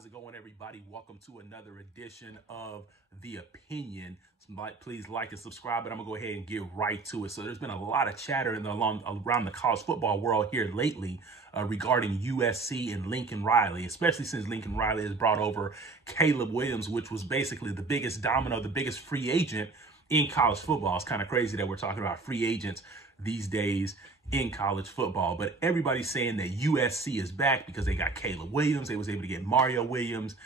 How's it going, everybody? Welcome to another edition of The Opinion. Please like and subscribe, but I'm gonna go ahead and get right to it. So there's been a lot of chatter around the college football world here lately regarding USC and Lincoln Riley, especially since Lincoln Riley has brought over Caleb Williams, which was basically the biggest domino, the biggest free agent in college football. It's kind of crazy that we're talking about free agents these days in college football, but everybody's saying that USC is back because they got Caleb Williams. They was able to get Mario Williams,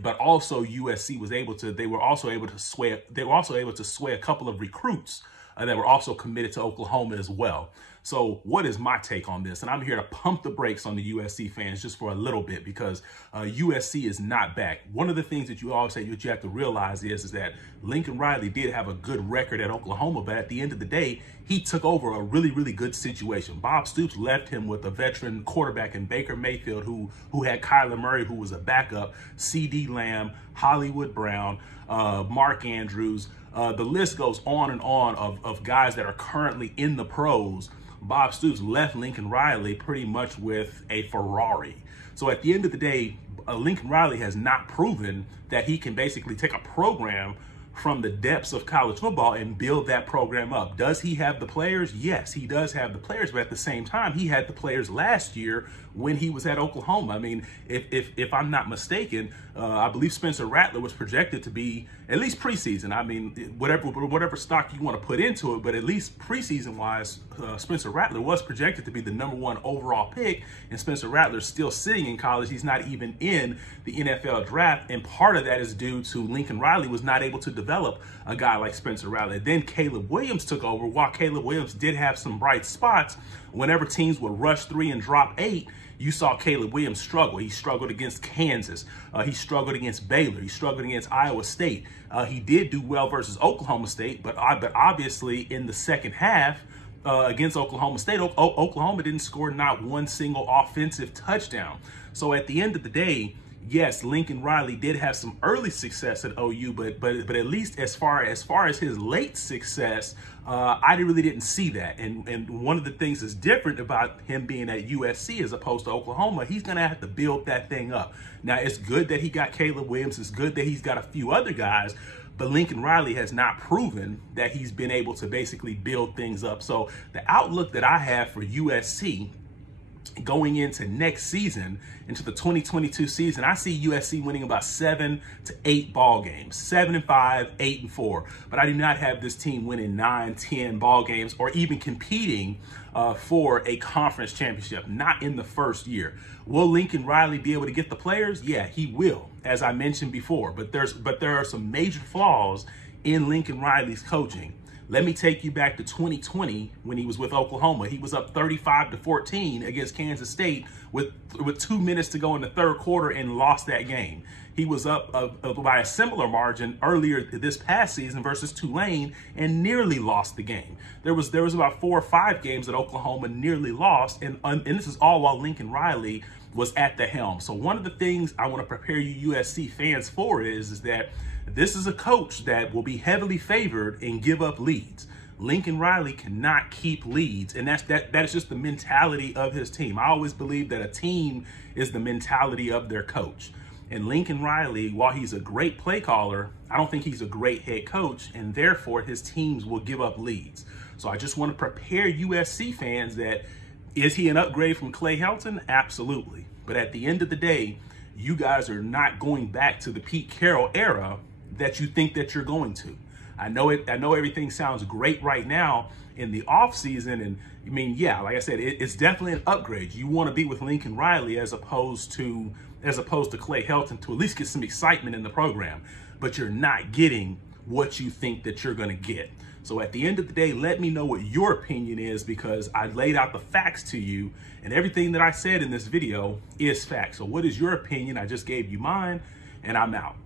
but also USC was able to. They were also able to sway a couple of recruits that were also committed to Oklahoma as well. So what is my take on this? And I'm here to pump the brakes on the USC fans just for a little bit because USC is not back. One of the things that you always say that you have to realize is that Lincoln Riley did have a good record at Oklahoma, but at the end of the day, he took over a really, really good situation. Bob Stoops left him with a veteran quarterback in Baker Mayfield who had Kyler Murray, who was a backup, C.D. Lamb, Hollywood Brown, Mark Andrews. The list goes on and on of guys that are currently in the pros. Bob Stoops left Lincoln Riley pretty much with a Ferrari. So at the end of the day, Lincoln Riley has not proven that he can basically take a program from the depths of college football and build that program up. Does he have the players? Yes, he does have the players, but at the same time, he had the players last year when he was at Oklahoma. I mean, if I'm not mistaken, I believe Spencer Rattler was projected to be, at least preseason, I mean, whatever stock you want to put into it, but at least preseason-wise, Spencer Rattler was projected to be the #1 overall pick, and Spencer Rattler's still sitting in college. He's not even in the NFL draft, and part of that is due to Lincoln Riley was not able to develop a guy like Spencer Rattler. Then Caleb Williams took over. While Caleb Williams did have some bright spots, whenever teams would rush 3 and drop 8, you saw Caleb Williams struggle. He struggled against Kansas. He struggled against Baylor. He struggled against Iowa State. He did do well versus Oklahoma State, but obviously in the second half against Oklahoma State, Oklahoma didn't score not one single offensive touchdown. So at the end of the day, yes, Lincoln Riley did have some early success at OU, but at least as far as his late success, I really didn't see that. And one of the things that's different about him being at USC as opposed to Oklahoma, he's going to have to build that thing up. Now, it's good that he got Caleb Williams. It's good that he's got a few other guys, but Lincoln Riley has not proven that he's been able to basically build things up. So the outlook that I have for USC going into next season, into the 2022 season, I see USC winning about 7 to 8 ball games, 7-5, 8-4. But I do not have this team winning 9, 10 ball games or even competing for a conference championship, not in the first year. Will Lincoln Riley be able to get the players? Yeah, he will, as I mentioned before. But there are some major flaws in Lincoln Riley's coaching. Let me take you back to 2020 when he was with Oklahoma. He was up 35-14 against Kansas State with 2 minutes to go in the third quarter and lost that game. He was up by a similar margin earlier this past season versus Tulane and nearly lost the game. There was about 4 or 5 games that Oklahoma nearly lost, and this is all while Lincoln Riley was at the helm. So one of the things I want to prepare you USC fans for is that this is a coach that will be heavily favored and give up leads. Lincoln Riley cannot keep leads, and that is just the mentality of his team. I always believe that a team is the mentality of their coach. And Lincoln Riley, while he's a great play caller, I don't think he's a great head coach, and therefore his teams will give up leads. So I just want to prepare USC fans that, is he an upgrade from Clay Helton? Absolutely. But at the end of the day, you guys are not going back to the Pete Carroll era that you think that you're going to. I know everything sounds great right now in the offseason, and I mean, yeah, like I said, it's definitely an upgrade. You want to be with Lincoln Riley as opposed to Clay Helton to at least get some excitement in the program, but you're not getting what you think that you're going to get. So at the end of the day, let me know what your opinion is, because I laid out the facts to you, and everything that I said in this video is facts. So what is your opinion? I just gave you mine, and I'm out.